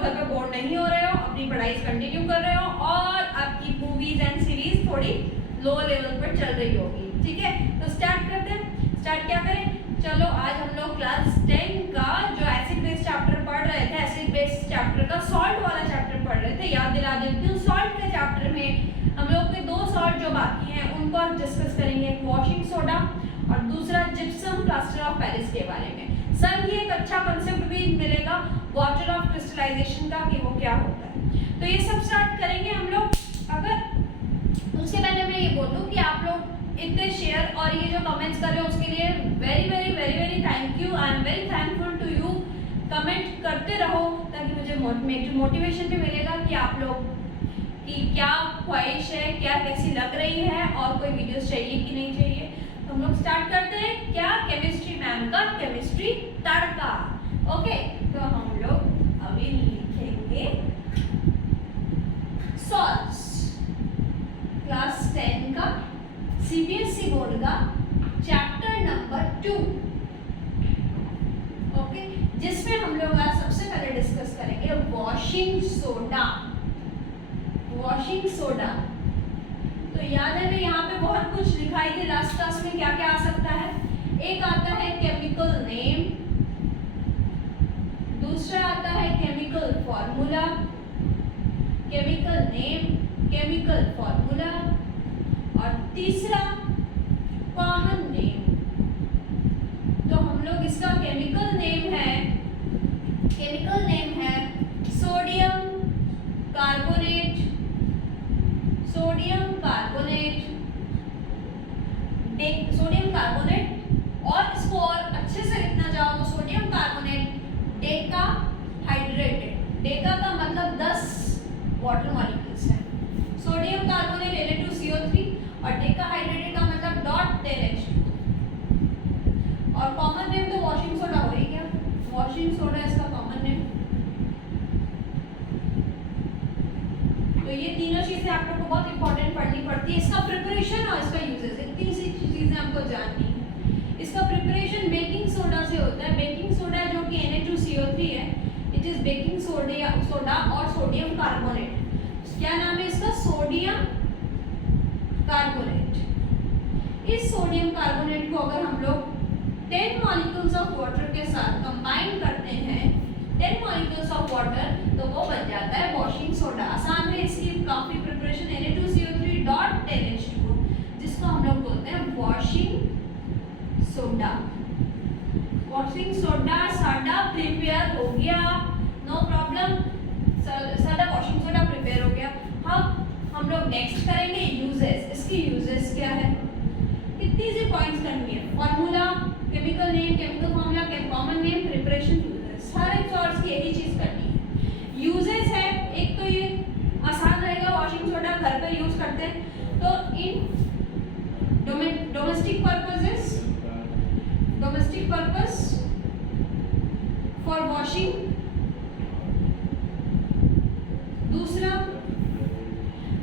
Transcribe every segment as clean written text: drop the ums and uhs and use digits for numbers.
और घर पे बोर नहीं हो रहे हो, अपनी पढ़ाई कंटिन्यू कर रहे हो और आपकी मूवीज एंड सीरीज थोड़ी लो लेवल पर चल रही होगी। ठीक है, तो स्टार्ट करते हैं। स्टार्ट क्या करें, चलो आज हम लोग क्लास 10 का जो एसिड बेस चैप्टर पढ़ रहे थे, एसिड बेस चैप्टर का सॉल्ट वाला चैप्टर पढ़ रहे थे। याद दिला देती हूँ, सॉल्ट के चैप्टर में हम लोग के 2 सॉल्ट जो बाकी हैं उनको आप डिस्कस करेंगे, एक वॉशिंग सोडा और दूसरा जिप्सम प्लास्टर ऑफ पेरिस के बारे में। सर ये एक अच्छा कंसेप्ट भी मिलेगा वाटर ऑफ क्रिस्टलाइजेशन का कि वो क्या होता है। तो ये सब स्टार्ट करेंगे हम लोग। अगर उसके पहले मैं ये बोल दूं कि आप लोग इतने शेयर और ये जो कमेंट्स कर रहे हो उसके लिए very very very very thank you. I am very thankful to you. Comment करते रहो ताकि मुझे मोटिवेशन भी मिलेगा कि आप लोग की क्या ख्वाहिश है, क्या कैसी लग रही है और कोई वीडियोस चाहिए कि नहीं चाहिए। तो हम लोग स्टार्ट करते हैं। क्या, केमिस्ट्री मैम का केमिस्ट्री तड़का। ओके, तो हम लोग अभी लिखेंगे सॉल्ट्स, क्लास 10 का सीबीएसई बोर्ड का चैप्टर नंबर 2। ओके, जिसमें हम लोग आज सबसे पहले डिस्कस करेंगे वॉशिंग सोडा। वॉशिंग सोडा तो याद है ना, यहाँ पे बहुत कुछ लिखाई थी लास्ट क्लास में, क्या क्या आ सकता है। एक आता है केमिकल नेम, दूसरा आता है chemical formula, chemical name, chemical formula और तीसरा कॉमन नेम। तो हम लोग इसका केमिकल नेम है sodium carbonate, sodium carbonate, sodium carbonate और इसको और अच्छे से लिखना चाहो तो sodium carbonate Deka hydrated. Deka का मतलब 10 वाटर मॉलिक्यूल्स है। सोडियम कार्बोनेट Na2CO3 और डेका हाइड्रेटेड का मतलब .10H2। और कॉमन नेम तो वॉशिंग सोडा हो ही गया, वॉशिंग सोडा इसका कॉमन नेम। तो ये तीनों चीजें आप लोग को बहुत इंपॉर्टेंट पढ़नी पड़ती है। इसका प्रिपरेशन और इसका यूजेस, इतनी सी चीजें आपको जाननी है। इसका प्रिपरेशन बेकिंग सोडा से होता है। बेकिंग सोडा जो कि Na2CO3 है, इट इज बेकिंग सोडा और सोडियम कार्बोनेट। क्या नाम है इसका? Sodium carbonate. इस सोडियम कार्बोनेट को अगर हम लोग 10 मॉलिक्यूल्स ऑफ वाटर के साथ कंबाइन करते हैं, 10 मॉलिक्यूल्स ऑफ वाटर, तो वो बन जाता है वॉशिंग सोडा। आसान है इसकी काफी प्रिपरेशन। Na2CO3.10H2 जिसको हम लोग बोलते हैं वॉशिंग सोडा। वॉशिंग सोडा साडा प्रिपेयर हो गया, नो प्रॉब्लम। साडा वॉशिंग सोडा प्रिपेयर हो गया। हम लोग नेक्स्ट करेंगे यूजेस। इसकी यूजेस क्या है, कितनी सी पॉइंट्स करनी है। Formula, chemical name, chemical formula, common name, preparation, uses, सारे सॉर्ट्स की यही चीज करनी है। यूजेस है, एक तो ये आसान रहेगा, वॉशिंग सोडा घर पे यूज करते हैं तो in domestic purpose for washing. दूसरा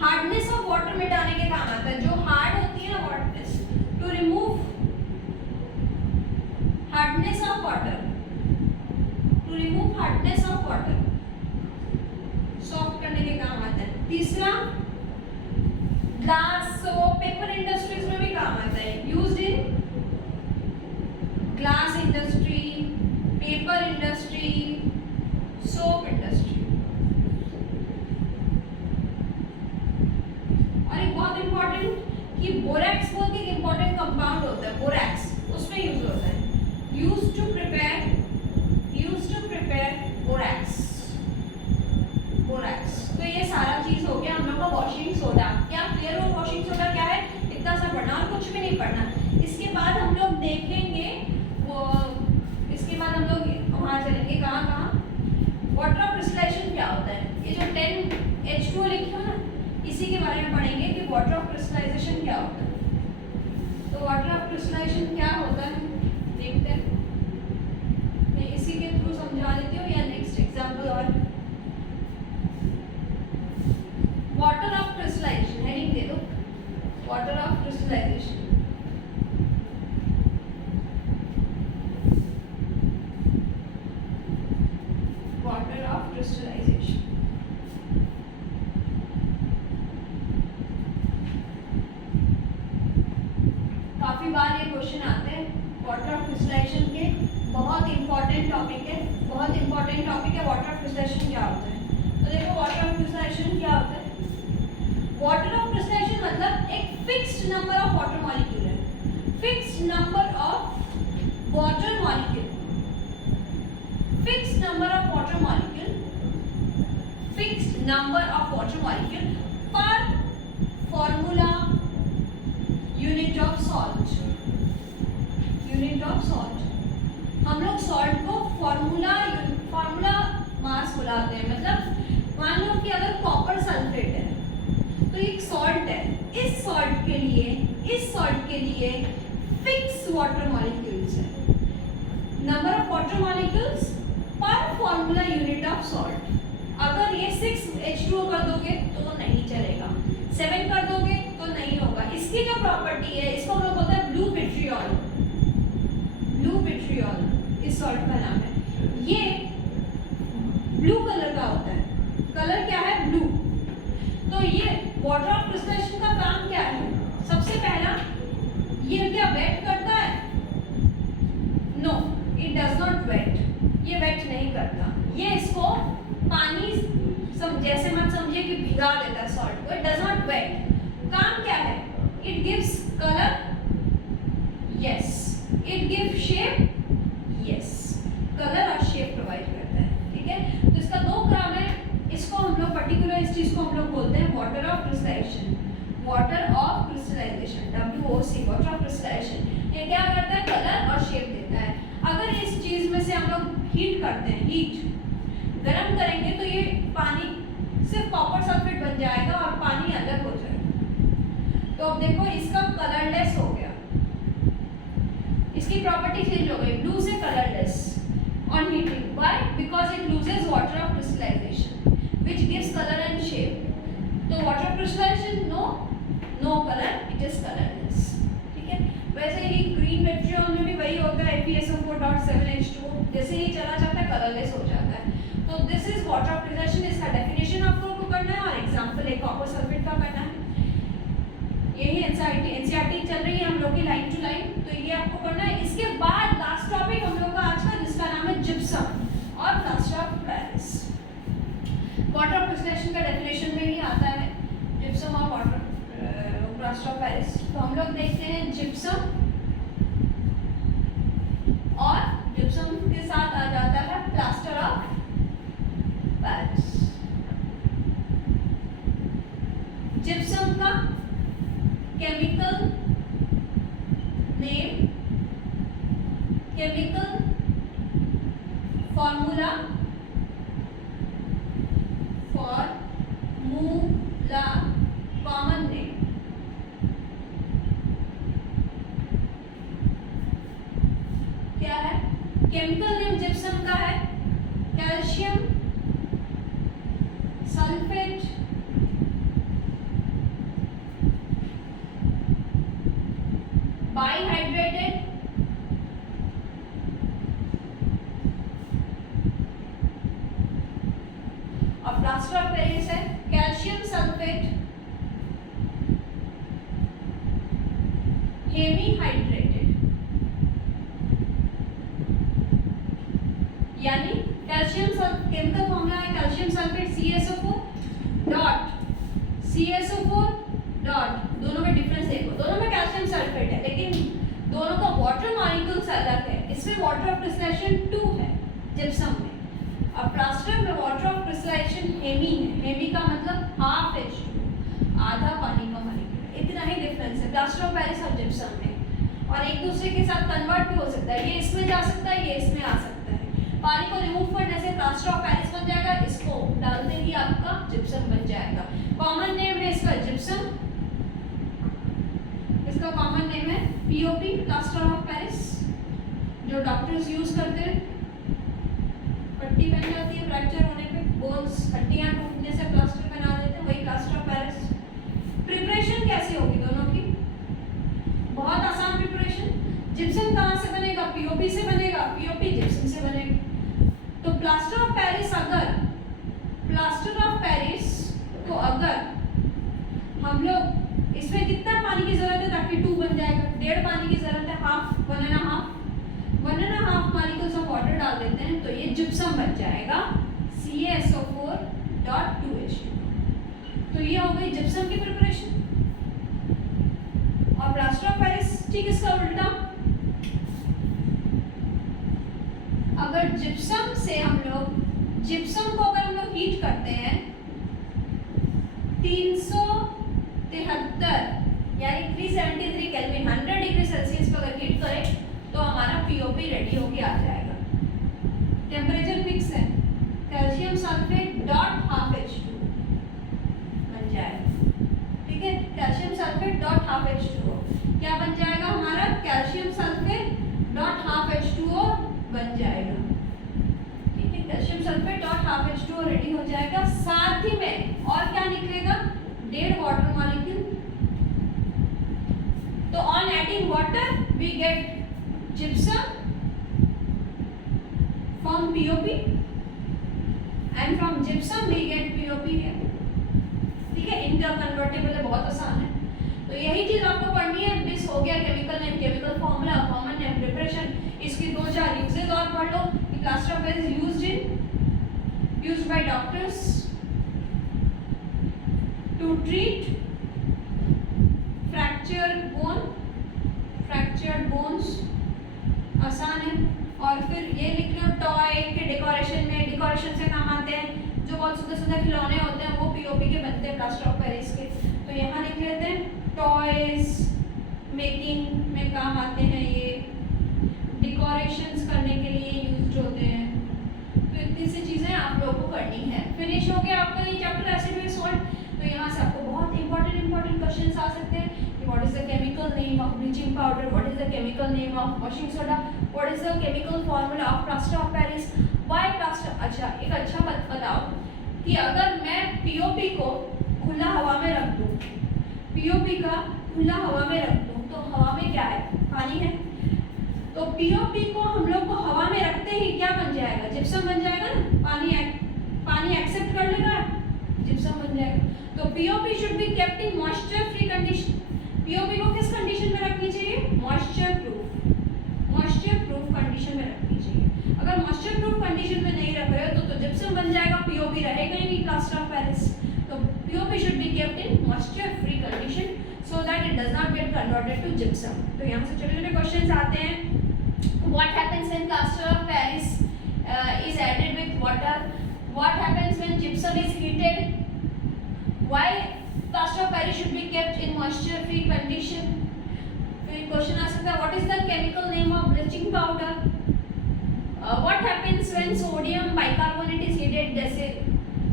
हार्डनेस ऑफ वाटर मिटाने के काम आता है। जो हार्ड होती है ना वाटरनेस, to remove hardness of water, to remove hardness of water, soft करने के काम आता है। तीसरा ग्लास पेपर इंडस्ट्रीज में भी काम आता है, used in glass industry, paper industry, soap industry. और एक बहुत इंपॉर्टेंट कि बोरैक्स बोल के एक इंपॉर्टेंट कंपाउंड होता है, बोरैक्स, उसमें यूज होता है। Used to prepare borax. तो ये सारा चीज हो गया हम लोग का वॉशिंग सोडा। क्या क्लियर हो वॉशिंग सोडा क्या है? इतना सा पढ़ना और कुछ भी नहीं पढ़ना। इसके बाद हम लोग देखेंगे वो, इसके बाद हम लोग वहाँ चलेंगे कहाँ वाटर ऑफ क्रिस्टलाइजेशन क्या होता है। ये जो 10H2 लिखे हो ना, इसी के बारे में पढ़ेंगे कि वाटर ऑफ क्रिस्टलाइजेशन क्या होता है। तो वाटर ऑफ क्रिस्टलाइजेशन क्या होता है देखते हैं। मैं इसी के थ्रू समझा देती हूँ या नेक्स्ट एग्जाम्पल। और वाटर ऑफ क्रिस्टलाइजेशन हेडिंग दे दो, water of crystallization. Water of crystallization काफ़ी बार ये क्वेश्चन आते हैं वाटर ऑफ क्रिस्टलाइजेशन के, बहुत इंपॉर्टेंट टॉपिक है, बहुत इंपॉर्टेंट टॉपिक है। वाटर ऑफ क्रिस्टलाइजेशन क्या होता है? तो देखो वाटर ऑफ क्रिस्टलाइजेशन क्या होता है। वाटर ऑफ क्रिस्टलाइजेशन मतलब एक fixed number of water molecule है, fixed number of water molecule, fixed number of water molecule, fixed number of water molecule पर formula unit of salt, unit of salt. हम लोग salt को formula mass बुलाते हैं। मतलब मान लो कि अगर कॉपर सल्फेट है तो एक सॉल्ट है, इस सॉल्ट के लिए फिक्स वाटर मॉलिक्यूल्स है, नंबर ऑफ वाटर मॉलिक्यूल्स पर फॉर्मूला यूनिट ऑफ सॉल्ट। अगर ये 6H2O कर दोगे तो नहीं चलेगा, 7 कर दोगे तो नहीं होगा। इसकी जो प्रॉपर्टी है इसको हम लोग बोलते हैं ब्लू विट्रियोल, ब्लू विट्रियोल इस सॉल्ट का नाम है। ये ब्लू कलर का होता है, कलर क्या है? ब्लू। तो ये वाटर ऑफ क्रिस्टलाइजेशन का काम क्या है? सबसे पहला, ये क्या वेट करता है? No, it does not wet, ये वेट नहीं करता। ये इसको पानी जैसे मत समझिए कि भिगा देता है सॉल्ट को, इट डज नॉट वेट। काम क्या है? It gives colour, yes, it gives shape, yes, colour और शेप प्रोवाइड करता है। ठीक है, तो इसका दो काम है। इसको हम लोग पर्टिकुलर इस चीज को हम लोग बोलते हैं water of crystallization, water of crystallization, WOC, water of crystallization. ये क्या करता है? कलर और शेप देता है। अगर इस चीज में से हम लोग हीट करते हैं, हीट गरम करेंगे तो ये पानी सिर्फ कॉपर सल्फेट बन जाएगा और पानी अलग हो जाएगा। तो अब देखो इसका कलरलेस हो गया, इसकी प्रॉपर्टी चेंज हो गई, ब्लू से colourless on heating. Why? Because it loses water of crystallisation which gives colour and shape. तो water of crystallisation no colour, it is colourless. ठीक है, वैसे ही ग्रीन विट्रियोल में भी वही होता है, FeSO4.7H2O, जैसे ही चला जाता है कलरलेस हो जाता है। तो this is water of crystallization, इसका डेफिनेशन आपको करना है और एग्जांपल एक कॉपर सल्फेट का करना है। यही एनसीईआरटी चल रही है हम लोग की लाइन टू लाइन, तो ये आपको करना है। इसके बाद लास्ट टॉपिक हम लोग का आज का, जिसका नाम है जिप्सम और plaster of Paris. Water of crystallization का डेफिनेशन में ही आता है जिप्सम और वाटर प्लास्टर ऑफ पेरिस। तो हम लोग देखते हैं जिप्सम, और जिप्सम के साथ आ जाता है प्लास्टर ऑफ पेरिस। जिप्सम का chemical name, chemical formula, common name. क्या है? केमिकल नेम जिप्सम का है कैल्शियम सल्फेट बाइहाइड्रेटेड और प्लास्टर ऑफ पेरिस है कैल्शियम सल्फेट हेमीहाइड्रेटेड, यानी कैल्शियम केमिकल फॉर्मूला है कैल्शियम सल्फेट CaSO4 डॉट, दोनों में डिफरेंस देखो, दोनों में कैल्शियम सल्फेट है लेकिन दोनों का वाटर मॉलिक्यूल्स अलग है। इसमें वाटर ऑफ क्रिस्टलाइजेशन 2 है जिप्सम में, और प्लास्टर में वाटर ऑफ क्रिस्टलाइजेशन हेमी है। हेमी का मतलब हाफ H2, आधा पानी का मॉलिक्यूल। इतना ही डिफरेंस है प्लास्टर ऑफ पेरिस और जिप्सम में, और एक दूसरे के साथ कन्वर्ट भी हो सकता है, ये इसमें जा सकता है, ये इसमें आ सकता है। पानी को रिमूव करने से प्लास्टर ऑफ पेरिस बन जाएगा, इसको डालते ही आपका जिप्सम बन जाएगा। कॉमन नेम है इसका जिप्सम, इसका कॉमन नेम है POP, प्लास्टर ऑफ पेरिस, जो डॉक्टर्स यूज करते हैं। पट्टी बन जाती है फ्रैक्चर होने पे, बोन्स हड्डियां टूटने से प्लास्टर बना देते हैं, वही प्लास्टर ऑफ पेरिस। प्रिपरेशन कैसे होगी दोनों की? बहुत आसान प्रिपरेशन। जिप्सम कहाँ से बनेगा? POP से बनेगा, POP जिप्सम से बनेगा। तो प्लास्टर ऑफ पेरिस, अगर प्लास्टर ऑफ पेरिस को अगर हम लोग इसमें कितना पानी की जरूरत है ताकि 2 बन जाएगा? 1.5 पानी की डाल देते हैं तो ये जिप्सम बन जाएगा CaSO4.2H2। तो ये हो गई जिप्सम की प्रिपरेशन। और प्लास्टर ऑफ पेरिस ठीक इसका उल्टा, अगर जिप्सम से हम लोग जिप्सम को अगर हम लोग हीट करते हैं 373 यानी 373 केल्विन 100 डिग्री सेल्सियस पर अगर हीट करें तो हमारा पीओपी रेडी होके आ जाएगा। टेम्परेचर फिक्स है, calcium sulphate dot half H2 बन जाएगा। ठीक है, calcium sulphate dot half H2O क्या बन जाएगा हमारा, calcium sulphate dot half H2O बन जाएगा। ठीक है, calcium sulphate dot half H2O ready हो जाएगा। साथ ही में और क्या निकलेगा, 1.5 वाटर मॉलिक्यूल। तो on adding water we get gypsum from POP and from gypsum we get POP here। ठीक है, इंटर कन्वर्टेबल है, बहुत आसान है। तो यही चीज आपको पढ़नी है। दिस हो गया chemical name, chemical formula, common name, preparation. इसकी 2-4 यूजेस और पढ़ लो। Plaster of Paris used by doctors to treat fractured bones, आसान है। और फिर ये लिख लो, टॉय के डेकोरेशन में, डेकोरेशन से काम आते हैं, जो बहुत सुंदर सुंदर खिलौने होते हैं वो पीओपी के बनते हैं प्लास्टर ऑफ पेरिस के। तो यहाँ लिख लेते हैं, टॉयज मेकिंग में काम आते हैं, ये डेकोरेशंस करने के लिए यूज्ड होते हैं। तो इतनी सी चीज़ें आप लोगों को करनी है। फिनिश हो गया आपका ये चैप्टर एसिड बेस सॉल्ट। तो यहाँ से आपको बहुत इंपॉर्टेंट क्वेश्चंस आ सकते हैं। What is the chemical name of bleaching powder? What is the chemical name of washing soda? What is the chemical formula of plaster of Paris? Why plaster? अच्छा, एक अच्छा बात बताओ कि अगर मैं POP को खुला हवा में रख दूँ, POP का खुला हवा में रख दूँ, तो हवा में क्या है, पानी है। तो POP को हम लोग को हवा में रखते ही क्या बन जाएगा, जिप्सम बन जाएगा ना। पानी एक्सेप्ट कर लेगा, जिप्सम बन जाएगा। तो POP should be kept in moisture free condition. POP को किस कंडीशन में रखनी चाहिए, मॉइस्चर प्रूफ कंडीशन में रखनी चाहिए। अगर मॉइस्चर प्रूफ कंडीशन में नहीं रख रहे हो तो जिप्सम बन जाएगा, पीओपी रहेगा ही नहीं प्लास्टर ऑफ पेरिस। तो POP should be kept in moisture free condition so that it does not get converted to gypsum. तो यहाँ से छोटे-छोटे क्वेश्चंस आते हैं। What happens when plaster of Paris is added with water? What happens when gypsum is heated? Why plaster of Paris should be kept in moisture free condition? फिर question आ सकता है, what is the chemical name of bleaching powder? What happens when sodium bicarbonate is heated? जैसे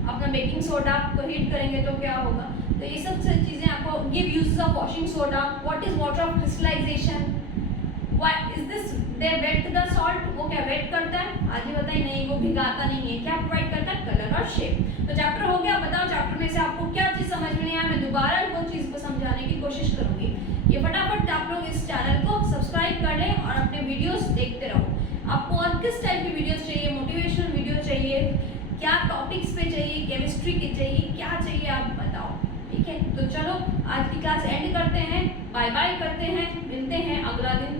अपना baking soda को heat करेंगे तो क्या होगा। तो ये सब चीजें आपको, give uses of washing soda, what is water of crystallization, what is this, they wet the salt, वो क्या वेट करता है, आज ही बताइए, नहीं वो भिगाता नहीं है, क्या प्रोवाइड करता है, कलर और शेप। तो चैप्टर हो गया, बताओ चैप्टर में से आपको क्या चीज समझ में नहीं आया, मैं दोबारा वो चीज को समझाने की कोशिश करूंगी। ये फटाफट आप लोग इस चैनल को सब्सक्राइब कर लें और अपने वीडियोस देखते रहो। आपको और किस टाइप की वीडियोस चाहिए, मोटिवेशनल वीडियो चाहिए, क्या टॉपिक्स पे चाहिए, केमिस्ट्री की चाहिए, क्या चाहिए आप बताओ। ठीक है, तो चलो आज की क्लास एंड करते हैं, बाय बाय करते हैं, मिलते हैं अगला दिन।